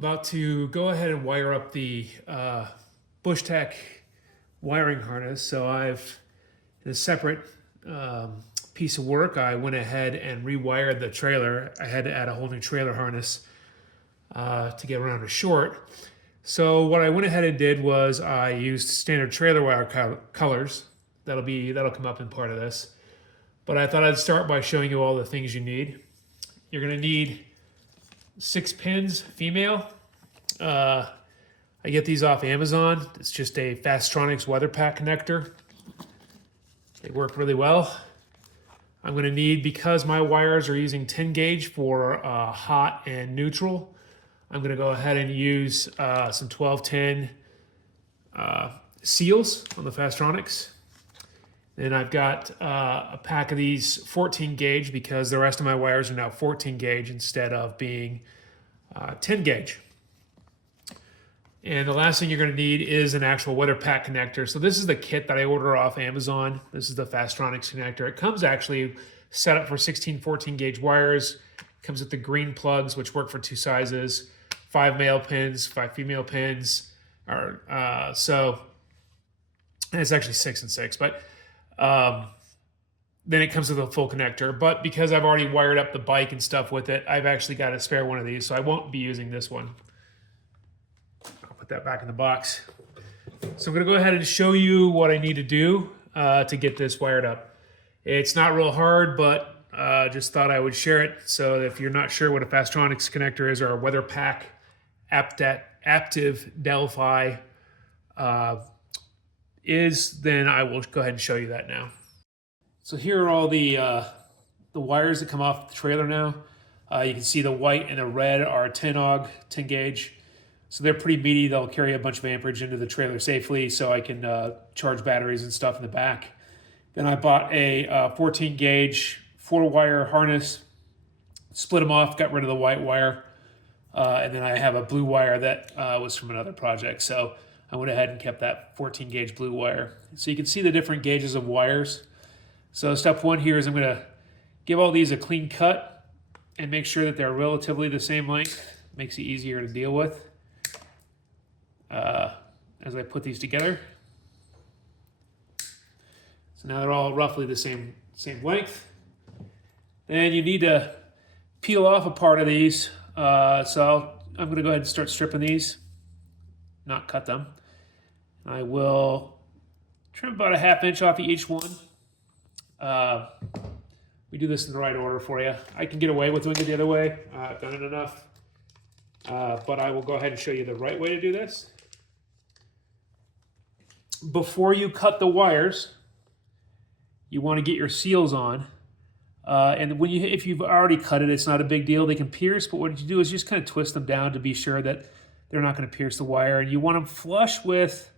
About to go ahead and wire up the Bushtec wiring harness. So in a separate piece of work, I went ahead and rewired the trailer. I had to add a whole new trailer harness to get around a short. So what I went ahead and did was I used standard trailer wire colors. That'll come up in part of this. But I thought I'd start by showing you all the things you need. You're gonna need 6 pins, female. I get these off Amazon. It's just a Fastronix Weather Pack connector. They work really well. I'm going to need, because my wires are using 10 gauge for hot and neutral, I'm going to go ahead and use some 1210 seals on the Fastronix. Then I've got a pack of these 14 gauge because the rest of my wires are now 14 gauge instead of being 10 gauge. And the last thing you're going to need is an actual weather pack connector. So this is the kit that I order off Amazon. This is the Fastronix connector. It comes actually set up for 16, 14 gauge wires. It comes with the green plugs, which work for 2 sizes, 5 male pins, 5 female pins. And it's actually 6 and 6, but then it comes with a full connector. But because I've already wired up the bike and stuff with it, I've actually got a spare one of these, so I won't be using this one. That back in the box. So I'm going to go ahead and show you what I need to do to get this wired up. It's not real hard, but just thought I would share it. So if you're not sure what a Fastronix connector is, or a weather pack, Aptiv, Delphi is, then I will go ahead and show you that now. So here are all the wires that come off the trailer now. You can see the white and the red are 10 gauge. So they're pretty meaty. They'll carry a bunch of amperage into the trailer safely, so I can charge batteries and stuff in the back. Then I bought a 14 gauge 4-wire harness, split them off, got rid of the white wire, and then I have a blue wire that was from another project. So I went ahead and kept that 14 gauge blue wire. So you can see the different gauges of wires. So step 1 here is I'm going to give all these a clean cut and make sure that they're relatively the same length. Makes it easier to deal with. As I put these together. So now they're all roughly the same length. Then you need to peel off a part of these. So I'm going to go ahead and start stripping these, not cut them. I will trim about a ½ inch off of each one. We do this in the right order for you. I can get away with doing it the other way. I've done it enough. But I will go ahead and show you the right way to do this. Before you cut the wires, you want to get your seals on. And if you've already cut it, it's not a big deal. They can pierce, but what you do is just kind of twist them down to be sure that they're not going to pierce the wire. And you want them flush with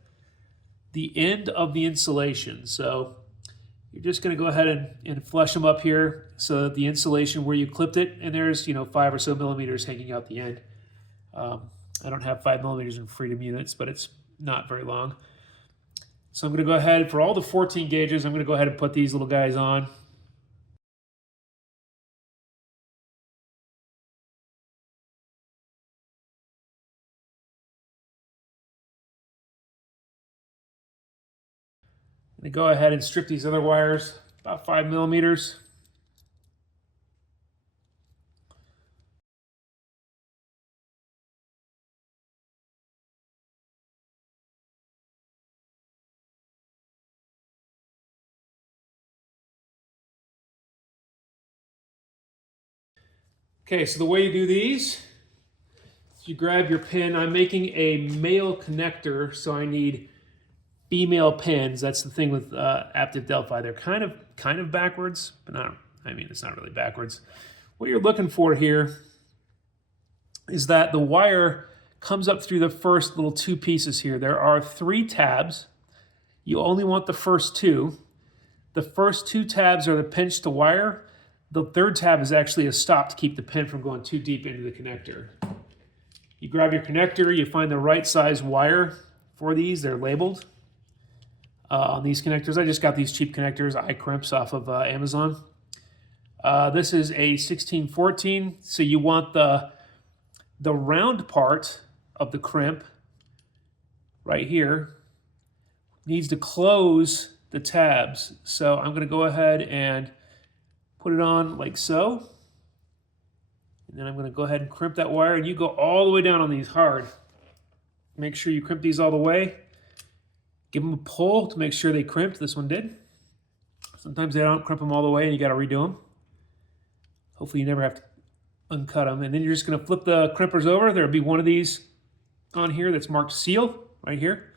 the end of the insulation. So you're just going to go ahead and flush them up here so that the insulation where you clipped it, and there's 5 or so millimeters hanging out the end. I don't have 5 millimeters in freedom units, but it's not very long. So I'm going to go ahead, for all the 14 gauges, I'm going to go ahead and put these little guys on. And go ahead and strip these other wires, about 5 millimeters. Okay, so the way you do these, you grab your pin. I'm making a male connector, so I need female pins. That's the thing with Aptiv Delphi. They're kind of backwards, but not. I mean, it's not really backwards. What you're looking for here is that the wire comes up through the first little 2 pieces here. There are 3 tabs. You only want the first 2. The first 2 tabs are the pinch to wire. The 3rd tab is actually a stop to keep the pin from going too deep into the connector. You grab your connector, you find the right size wire for these. They're labeled on these connectors. I just got these cheap connectors, iCrimps, off of Amazon. This is a 1614, so you want the the round part of the crimp right here needs to close the tabs. So I'm going to go ahead and put it on like so. And then I'm going to go ahead and crimp that wire, and you go all the way down on these hard. Make sure you crimp these all the way. Give them a pull to make sure they crimped. This one did. Sometimes they don't crimp them all the way and you got to redo them. Hopefully you never have to uncut them. And then you're just going to flip the crimpers over. There'll be one of these on here that's marked seal right here.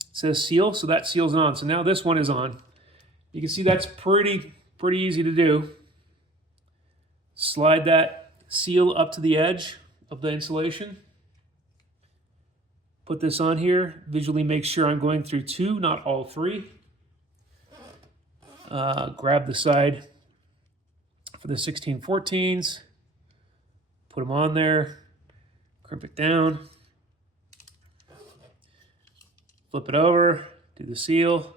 It says seal, so that seal's on. So now this one is on. You can see that's pretty easy to do. Slide that seal up to the edge of the insulation. Put this on here. Visually make sure I'm going through 2, not all 3. Grab the side for the 1614s. Put them on there. Crimp it down. Flip it over. Do the seal.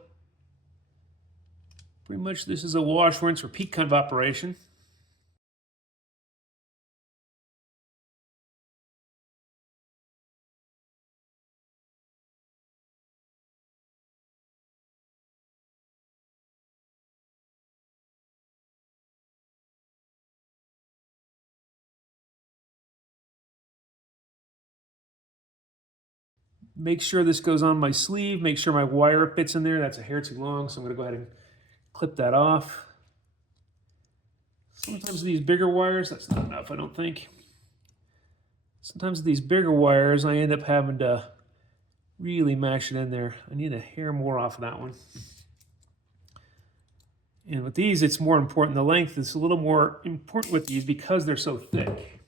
Pretty much this is a wash, rinse, repeat kind of operation. Make sure this goes on my sleeve. Make sure my wire fits in there. That's a hair too long, so I'm going to go ahead and clip that off. Sometimes these bigger wires, that's not enough, I don't think. Sometimes these bigger wires, I end up having to really mash it in there. I need a hair more off of that one. And with these, it's more important. The length is a little more important with these because they're so thick.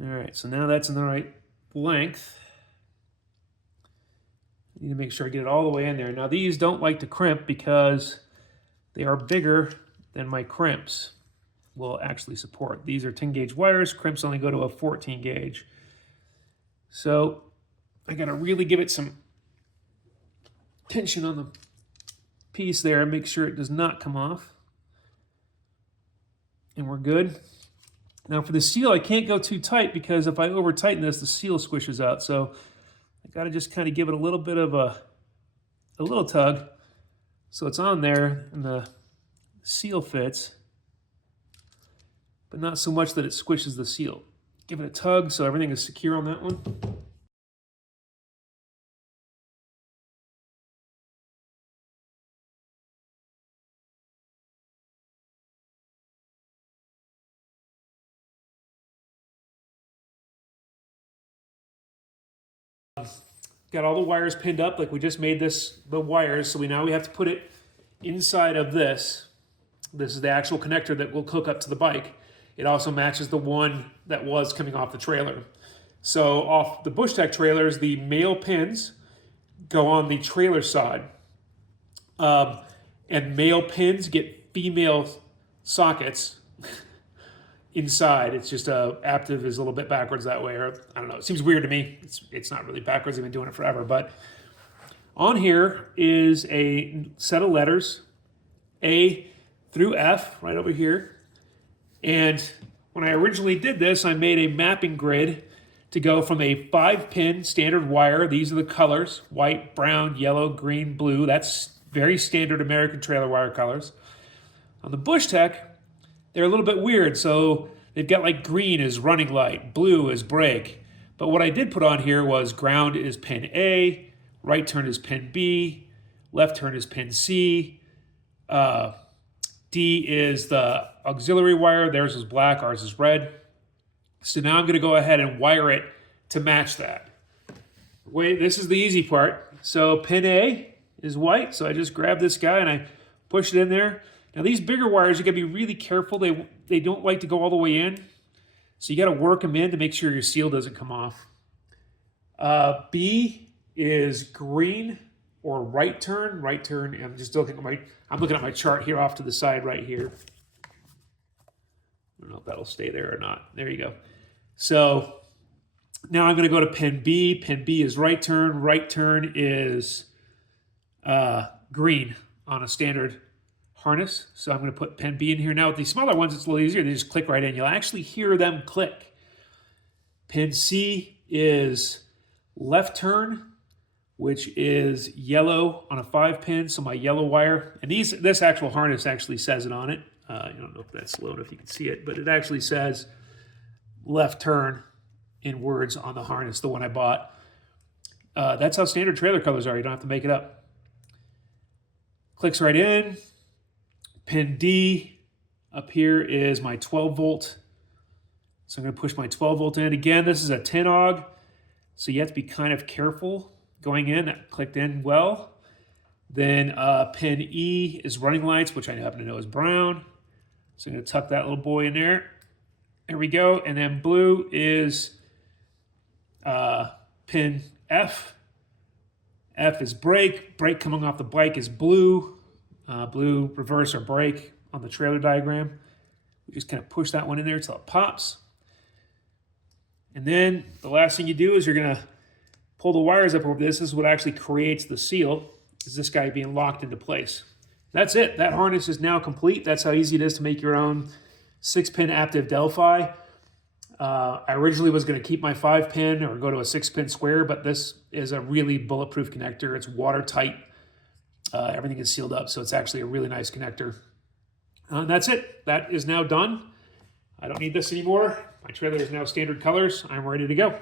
All right, so now that's in the right length. I need to make sure I get it all the way in there. Now these don't like to crimp because they are bigger than my crimps will actually support. These are 10 gauge wires. Crimps only go to a 14 gauge. So I gotta really give it some tension on the piece there and make sure it does not come off. And we're good. Now for the seal, I can't go too tight because if I over tighten this, the seal squishes out. So I gotta just kind of give it a little bit of a little tug so it's on there and the seal fits, but not so much that it squishes the seal. Give it a tug so everything is secure on that one. Got all the wires pinned up like we just made the wires, so now we have to put it inside of this. This is the actual connector that will hook up to the bike. It also matches the one that was coming off the trailer. So off the Bushtec trailers, the male pins go on the trailer side. And male pins get female sockets inside. It's just Aptiv is a little bit backwards that way, or I don't know. It seems weird to me. It's not really backwards. I've been doing it forever. But on here is a set of letters, A through F, right over here. And when I originally did this, I made a mapping grid to go from a 5-pin standard wire. These are the colors: white, brown, yellow, green, blue. That's very standard American trailer wire colors. On the Bushtec, they're a little bit weird. So they've got like green is running light, blue is brake. But what I did put on here was ground is pin A, right turn is pin B, left turn is pin C, D is the auxiliary wire. Theirs is black, ours is red. So now I'm going to go ahead and wire it to match that. Wait, this is the easy part. So pin A is white, so I just grab this guy and I push it in there. Now these bigger wires, you gotta be really careful. They don't like to go all the way in. So you gotta work them in to make sure your seal doesn't come off. B is green or right turn. Right turn, I'm just looking at my chart here off to the side right here. I don't know if that'll stay there or not. There you go. So now I'm gonna go to pin B. Pin B is right turn. Right turn is green on a standard harness. So I'm going to put pin B in here. Now with these smaller ones, it's a little easier. They just click right in. You'll actually hear them click. Pin C is left turn, which is yellow on a 5-pin, so my yellow wire. And this actual harness actually says it on it. I don't know if that's low enough you can see it, but it actually says left turn in words on the harness, the one I bought. That's how standard trailer colors are. You don't have to make it up. Clicks right in. Pin D up here is my 12 volt. So I'm going to push my 12 volt in. Again, this is a 10-og, so you have to be kind of careful going in. That clicked in well. Then pin E is running lights, which I happen to know is brown. So I'm going to tuck that little boy in there. There we go. And then blue is pin F. F is brake. Brake coming off the bike is blue. Blue reverse or brake on the trailer diagram. We just kind of push that one in there until it pops. And then the last thing you do is you're going to pull the wires up over this. This is what actually creates the seal, is this guy being locked into place. That's it. That harness is now complete. That's how easy it is to make your own 6-pin Aptiv Delphi. I originally was going to keep my 5-pin or go to a 6-pin square, but this is a really bulletproof connector. It's watertight. Everything is sealed up, so it's actually a really nice connector. And that's it. That is now done. I don't need this anymore. My trailer is now standard colors. I'm ready to go.